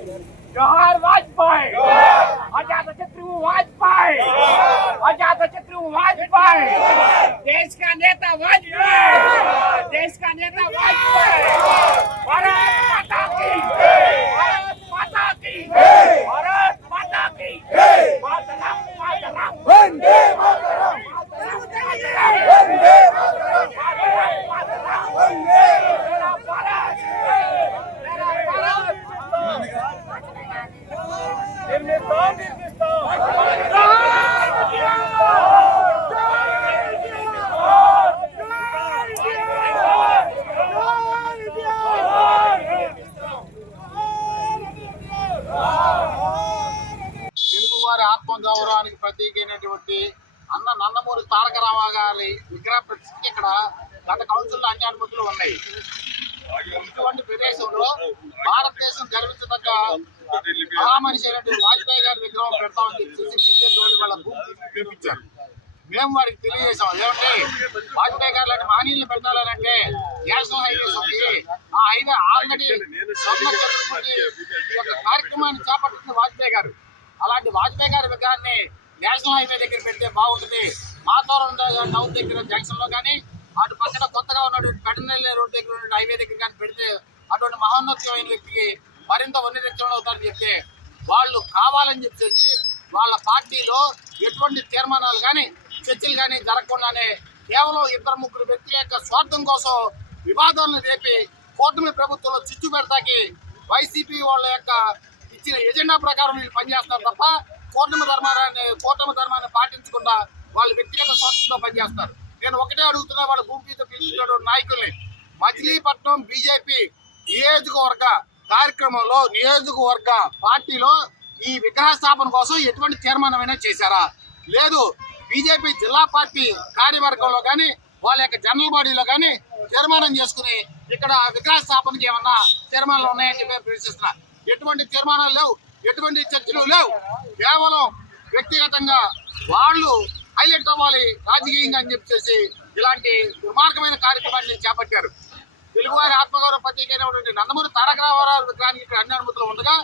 जोहार वाजपेयी, आजाद शत्रु वाजपेयी, आजाद शत्रु वाजपेयी, देश का नेता वाजपेयी, देश का नेता वाजपेयी, भारत माता की, भारत माता की, भारत माता की, मातरम मातरम, वंदे मातरम, वंदे मातरम, मातरम, वंदे मेरा भारत, मेरा भारत। తెలుగువారి ఆత్మగౌరవానికి ప్రతీకైనటువంటి అన్న నందమూరి తారక రామారావు గారి విగ్రహ ప్రతిష్ఠకి ఇక్కడ గత కౌన్సిల్లో అన్ని అనుమతులు ఉన్నాయి. ఇటువంటి ప్రదేశంలో భారతదేశం గర్వించదగ్గ మహామనిషి అయినటువంటి వాజ్పేయి గారి విగ్రహం పెడతామని చెప్పేసి బీజేపీ వాళ్ళు వాళ్ళ భూమి చూపించారు. మేము వారికి తెలియజేసాం, ఏమంటే వాజ్పేయి గారు లాంటి మహనీయులు పెట్టాలంటే నేషనల్ హైవేస్ ఉంది, ఆ హైవే ఆల్రెడీ ఒక కార్యక్రమాన్ని చేపట్టింది వాజ్పేయి గారు. అలాంటి వాజ్పేయి గారి విగ్రహాన్ని నేషనల్ హైవే దగ్గర పెడితే బాగుంటుంది. మాతోరం టౌన్ దగ్గర జంక్షన్ లో కానీ, అటు పక్కన కొత్తగా ఉన్నటువంటి పెడనెల్లి రోడ్ దగ్గర ఉన్న హైవే దగ్గర కానీ పెడితే అటువంటి మహోన్నతమైన వ్యక్తికి మరింత ఉన్నతించడం అవుతారని చెప్తే వాళ్ళు కావాలని చెప్పేసి వాళ్ళ పార్టీలో ఎటువంటి తీర్మానాలు కానీ చర్చలు కానీ జరగకుండానే కేవలం ఇద్దరు ముగ్గురు వ్యక్తుల యొక్క స్వార్థం కోసం వివాదాలను రేపి కూటమి ప్రభుత్వంలో చిచ్చు పెడతాకి వైసీపీ వాళ్ళ యొక్క ఇచ్చిన ఎజెండా ప్రకారం వీళ్ళు పనిచేస్తారు తప్ప కూటమి ధర్మాన్ని పాటించకుండా వాళ్ళు వ్యక్తిగత స్వార్థంతో పనిచేస్తారు. నేను ఒకటే అడుగుతున్నా, వాళ్ళ భూమితో పిలిచిన నాయకుల్ని, మచిలీపట్నం బీజేపీ నియోజకవర్గ కార్యక్రమంలో నియోజకవర్గ పార్టీలో ఈ విగ్రహ స్థాపన కోసం ఎటువంటి తీర్మానమైనా చేశారా? లేదు, బీజేపీ జిల్లా పార్టీ కార్యవర్గంలో కానీ వాళ్ళ యొక్క జనరల్ బాడీలో కానీ తీర్మానం చేసుకుని ఇక్కడ విగ్రహ స్థాపనకి ఏమన్నా తీర్మానాలు ఉన్నాయని చెప్పి ప్రశ్నిస్తున్నా. ఎటువంటి తీర్మానాలు లేవు, ఎటువంటి చర్చలు లేవు. కేవలం వ్యక్తిగతంగా వాళ్ళు హైలైట్ అవ్వాలి రాజకీయంగా అని చెప్పేసి ఇలాంటి దుర్మార్గమైన కార్యక్రమాన్ని చేపట్టారు. తెలుగువారి ఆత్మగౌరవ ప్రతీకైనటువంటి నందమూరి తారక రామారావు విగ్రహానికి ఇక్కడ అన్ని అనుమతులు ఉండగా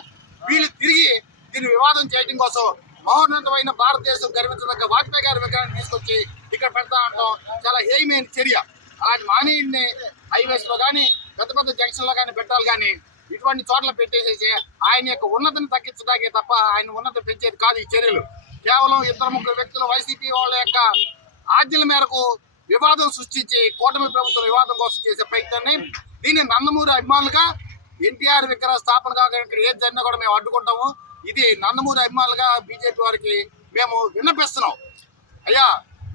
వీళ్ళు తిరిగి దీన్ని వివాదం చేయడం కోసం మహోన్నతమైన భారతదేశం గర్వించదగ్గ వాజ్పేయి గారి విగ్రహాన్ని తీసుకొచ్చి ఇక్కడ పెడతా ఉండడం చాలా హేయమైన చర్య. అలాంటి మహనీయుడిని హైవేస్ లో కానీ పెద్ద పెద్ద జంక్షన్ లో కానీ పెట్టాలి, కానీ ఇటువంటి చోట్ల పెట్టేసేసి ఆయన యొక్క ఉన్నతిని తగ్గించడానికే తప్ప ఆయన ఉన్నతి పెంచేది కాదు ఈ చర్యలు. కేవలం ఇద్దరు ముగ్గురు వ్యక్తులు వైసీపీ వాళ్ళ యొక్క ఆజ్ఞల మేరకు వివాదం సృష్టించి కూటమి ప్రభుత్వం వివాదం కోసం చేసే ప్రయత్నాన్ని దీన్ని నందమూరి అభిమానులుగా ఎన్టీఆర్ విగ్రహ స్థాపన కాక ఏది జరిగినా కూడా మేము అడ్డుకుంటాము. ఇది నందమూరి అభిమానులుగా బీజేపీ వారికి మేము విన్నపిస్తున్నాం. అయ్యా,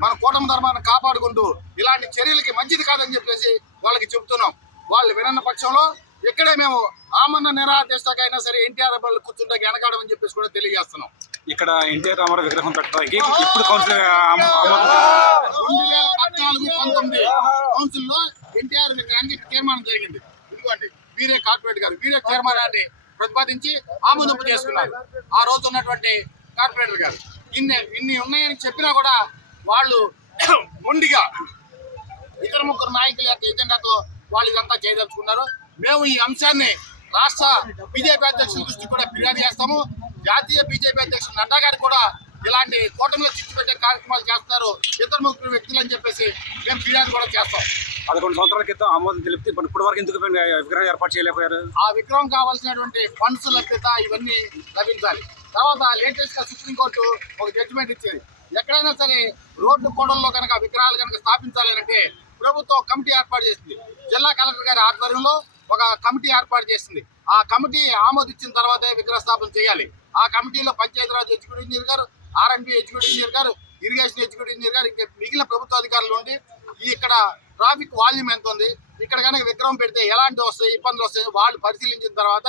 మన కూటమి ధర్మాన్ని కాపాడుకుంటూ ఇలాంటి చర్యలకి మంచిది కాదని చెప్పేసి వాళ్ళకి చెబుతున్నాం. వాళ్ళు వినన్న పక్షంలో ఇక్కడే మేము ఆమన్న నిరాదేశకైనా సరే ఎన్టీఆర్ అభిమానులు కూర్చుంటే వెనకాడమని చెప్పేసి కూడా తెలియజేస్తున్నాం. ఇక్కడ ఎన్టీఆర్ రామారావు విగ్రహం పెట్టడానికి ఇప్పుడు కౌన్సిల్ 2014-19 కౌన్సిల్లో ఎన్టీఆర్ విగ్రహానికి తీర్మానం జరిగింది. ఇదిగోండి, వీరే కార్పొరేట్ గారు వీరే తీర్మానాన్ని ప్రతిపాదించి ఆమోదింపు చేసుకున్నారు. ఆ రోజు ఉన్నటువంటి కార్పొరేటర్ గారు ఇన్ని ఉన్నాయని చెప్పినా కూడా వాళ్ళు మొండిగా ఇద్దరు ముగ్గురు నాయకుల యొక్క ఎజెండాతో వాళ్ళు ఇదంతా చేయదలుచుకున్నారు. మేము ఈ అంశాన్ని రాష్ట్ర బీజేపీ అధ్యక్షుల దృష్టికి కూడా ఫిర్యాదు చేస్తాము. జాతీయ బీజేపీ అధ్యక్షుడు నడ్డా గారు కూడా ఇలాంటి కూటమిలో చిచ్చు పెట్టే కార్యక్రమాలు చేస్తున్నారు ఇద్దరు ముగ్గురు వ్యక్తులు అని చెప్పేసి మేము ఫిర్యాదు కూడా చేస్తాం. 11 సంవత్సరాల క్రితం ఆమోదం తెలిపితే ఇప్పటి వరకు ఎందుకు విగ్రహం ఏర్పాటు చేయలేకపోయారు? ఆ విగ్రహం కావాల్సినటువంటి ఫండ్స్ లభ్యత ఇవన్నీ లభించాలి. తర్వాత లేటెస్ట్ గా సుప్రీంకోర్టు ఒక జడ్జిమెంట్ ఇచ్చేది, ఎక్కడైనా సరే రోడ్డు కోడల్లో కనుక విగ్రహాలు కనుక స్థాపించాలి అంటే ప్రభుత్వం కమిటీ ఏర్పాటు చేసింది. జిల్లా కలెక్టర్ గారి ఆధ్వర్యంలో ఒక కమిటీ ఏర్పాటు చేసింది. ఆ కమిటీ ఆమోదించిన తర్వాతే విగ్రహ స్థాపన చేయాలి. ఆ కమిటీలో పంచాయతీరాజ్ ఎగ్జిక్యూటివ్ ఇంజనీర్ గారు, ఆర్ఎండ్బి ఎగ్జిక్యూటివ్ ఇంజనీర్ గారు, ఇరిగేషన్ ఎగ్జిక్యూటివ్ ఇంజనీర్ గారు, ఇంకా మిగిలిన ప్రభుత్వ అధికారులు ఉండి ఇక్కడ ట్రాఫిక్ వాల్యూమ్ ఎంత ఉంది, ఇక్కడ కనుక విగ్రహం పెడితే ఎలాంటి వస్తాయి ఇబ్బందులు వస్తాయి వాళ్ళు పరిశీలించిన తర్వాత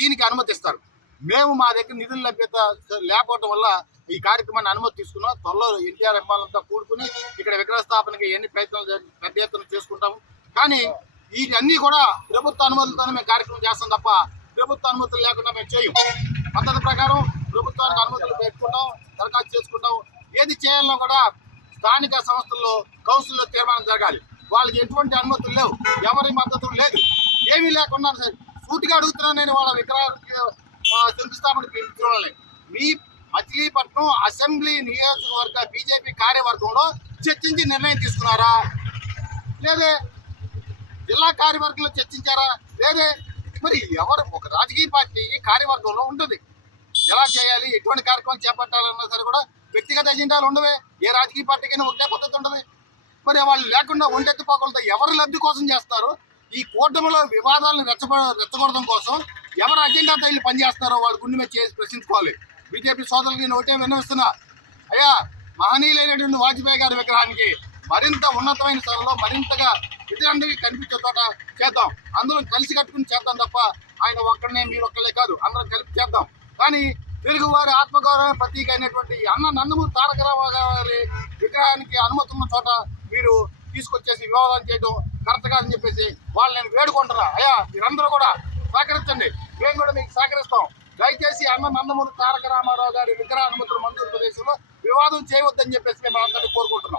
దీనికి అనుమతిస్తారు. మేము మా దగ్గర నిధుల లభ్యత లేకపోవడం వల్ల ఈ కార్యక్రమాన్ని అనుమతి తీసుకున్నాం. త్వరలో ఎన్టీఆర్ అభిమానులంతా కూడుకుని ఇక్కడ విగ్రహ స్థాపనకి ఎన్ని ప్రయత్నాలు పెద్ద ఎత్తున చేసుకుంటాము. కానీ వీటన్నీ కూడా ప్రభుత్వ అనుమతులతోనే మేము కార్యక్రమం చేస్తాం తప్ప ప్రభుత్వ అనుమతులు లేకుండా మేము చేయం. పద్ధతి ప్రకారం ప్రభుత్వానికి అనుమతులు పెట్టుకుంటాం, దరఖాస్తు చేసుకుంటాం. ఏది చేయాలన్నా కూడా స్థానిక సంస్థల్లో కౌన్సిల్లో తీర్మానం జరగాలి. వాళ్ళకి ఎటువంటి అనుమతులు లేవు, ఎవరి మద్దతు లేదు, ఏమీ లేకుండా సూటిగా అడుగుతున్నాను నేను వాళ్ళ విగ్రహానికి శంకుస్థాపన చూడాలి. మీ మచిలీపట్నం అసెంబ్లీ నియోజకవర్గ బీజేపీ కార్యవర్గంలో చర్చించి నిర్ణయం తీసుకున్నారా? లేదే జిల్లా కార్యవర్గంలో చర్చించారా? లేదే. మరి ఎవరు ఒక రాజకీయ పార్టీ కార్యవర్గంలో ఉంటుంది, ఎలా చేయాలి, ఎటువంటి కార్యక్రమం చేపట్టాలన్నా సరే కూడా వ్యక్తిగత ఎజెండాలు ఉండవే. ఏ రాజకీయ పార్టీకైనా ఒకటే పద్ధతి ఉంటుంది. మరి వాళ్ళు లేకుండా ఒంటెత్తిపోకలతో ఎవరు లబ్ధి కోసం చేస్తారు? ఈ కూటమిలో వివాదాలను రెచ్చగొడడం కోసం ఎవరు అజెండాతో వీళ్ళు పనిచేస్తారో వాళ్ళ గుండె మీద చేసి ప్రశ్నించుకోవాలి. బీజేపీ సోదరులకి నేను ఒకటే విన్నవిస్తున్నా, అయ్యా మహనీయులైనటువంటి వాజ్పేయి గారి విగ్రహానికి మరింత ఉన్నతమైన స్థలంలో మరింతగా ఇతరులందరికీ కనిపించే చోట చేద్దాం. అందరం కలిసి కట్టుకుని చేద్దాం తప్ప ఆయన ఒక్కడనే మీరు ఒక్కళ్ళే కాదు, అందరం కలిపి చేద్దాం. కానీ తెలుగు వారి ఆత్మగౌరవ ప్రతీక అయినటువంటి అన్న నందమూరి తారక రామారావు గారి విగ్రహానికి అనుమతి ఉన్న చోట మీరు తీసుకొచ్చేసి వివాదం చేయడం కరెక్ట్ కాదని చెప్పేసి వాళ్ళు నేను వేడుకుంటున్నా. అయ్యా మీరందరూ కూడా సహకరించండి, మేము కూడా మీకు సహకరిస్తాం. దయచేసి అన్న నందమూరి తారక రామారావు గారి విగ్రహ అనుమతుల మంజూరు ప్రదేశంలో వివాదం చేయవద్దని చెప్పేసి మేము అందరినీ కోరుకుంటున్నాం.